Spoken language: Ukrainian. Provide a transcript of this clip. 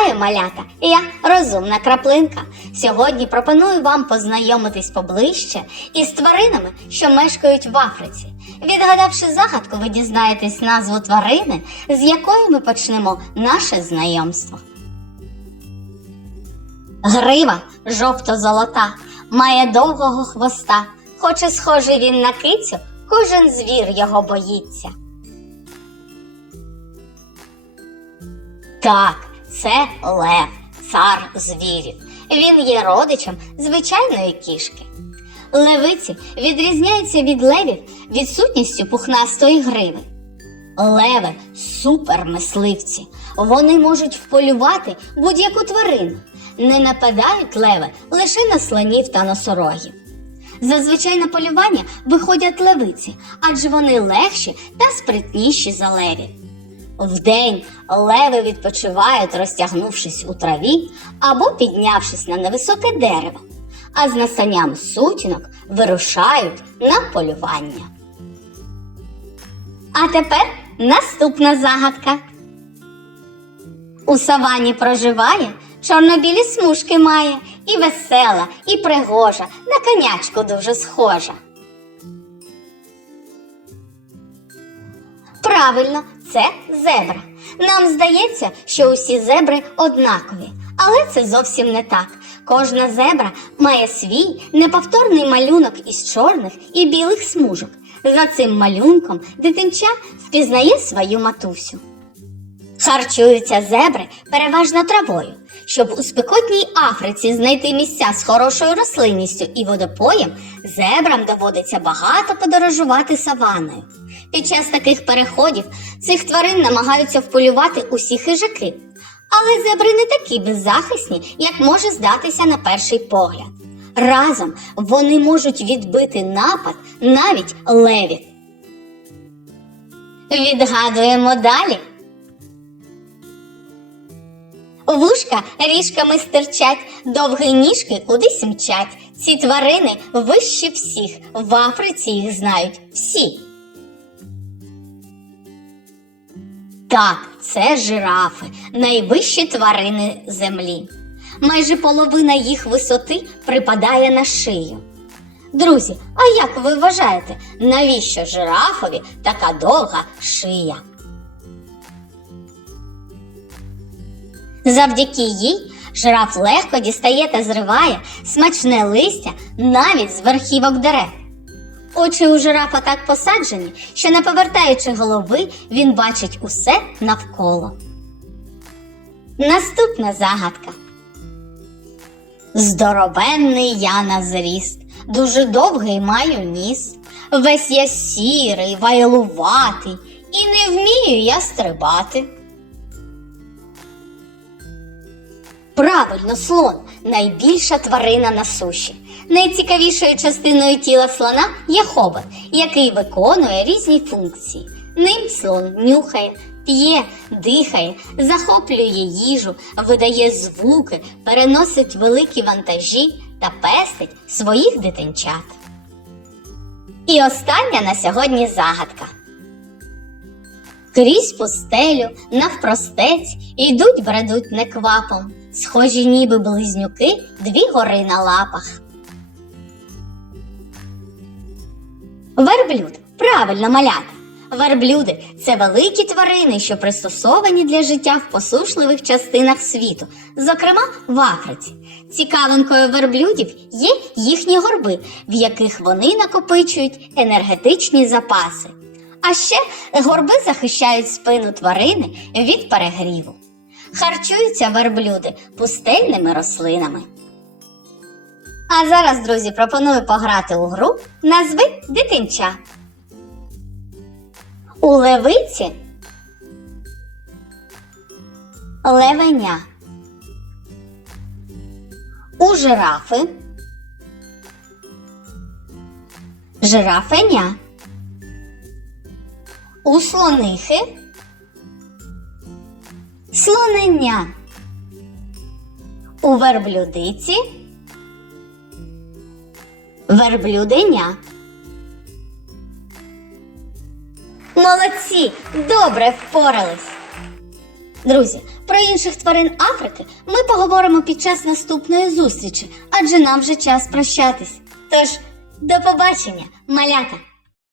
Вітаю, малята! Я розумна краплинка. Сьогодні пропоную вам познайомитись поближче із тваринами, що мешкають в Африці. Відгадавши загадку, ви дізнаєтесь назву тварини, з якої ми почнемо наше знайомство. Грива жовто-золота, має довгого хвоста. Хоч і схожий він на кицю, кожен звір його боїться. Так, це лев, цар звірів. Він є родичем звичайної кішки. Левиці відрізняються від левів відсутністю пухнастої гриви. Леви супермисливці. Вони можуть вполювати будь-яку тварину. Не нападають леви лише на слонів та носорогів. Зазвичай на полювання виходять левиці, адже вони легші та спритніші за левів. Вдень леви відпочивають, розтягнувшись у траві або піднявшись на невисоке дерево, а з настанням сутінок вирушають на полювання. А тепер наступна загадка. У савані проживає, чорнобілі смужки має, і весела, і пригожа, на конячку дуже схожа. Правильно, це зебра. Нам здається, що усі зебри однакові, але це зовсім не так. Кожна зебра має свій неповторний малюнок із чорних і білих смужок. За цим малюнком дитинча впізнає свою матусю. Харчуються зебри переважно травою. Щоб у спекотній Африці знайти місця з хорошою рослинністю і водопоєм, зебрам доводиться багато подорожувати саваною. Під час таких переходів цих тварин намагаються вполювати усі хижаки. Але зебри не такі беззахисні, як може здатися на перший погляд. Разом вони можуть відбити напад навіть левів. Відгадуємо далі. Вушка ріжками стирчать, довгі ніжки кудись мчать. Ці тварини вищі всіх, в Африці їх знають всі. Так, це жирафи, найвищі тварини землі. Майже половина їх висоти припадає на шию. Друзі, а як ви вважаєте, навіщо жирафові така довга шия? Завдяки їй жираф легко дістає та зриває смачне листя навіть з верхівок дерев. Очі у жирафа так посаджені, що не повертаючи голови, він бачить усе навколо. Наступна загадка. Здоровенний я на зріст, дуже довгий маю ніс. Весь я сірий, вайлуватий, і не вмію я стрибати. Правильно, слон найбільша тварина на суші. Найцікавішою частиною тіла слона є хобот, який виконує різні функції. Ним слон нюхає, п'є, дихає, захоплює їжу, видає звуки, переносить великі вантажі та пестить своїх дитинчат. І остання на сьогодні загадка. Крізь пустелю, навпростець, ідуть бредуть неквапом, схожі ніби близнюки, дві гори на лапах. Верблюд правильно малята. Верблюди це великі тварини, що пристосовані для життя в посушливих частинах світу, зокрема в Африці. Цікавинкою верблюдів є їхні горби, в яких вони накопичують енергетичні запаси. А ще горби захищають спину тварини від перегріву. Харчуються верблюди пустельними рослинами. А зараз, друзі, пропоную пограти у гру Назви дитинча. У левиці левеня. У жирафи жирафеня. У слонихи слоненя. У верблюдиці верблюденя. Молодці! Добре впорались! Друзі, про інших тварин Африки ми поговоримо під час наступної зустрічі, адже нам вже час прощатись. Тож, до побачення, малята!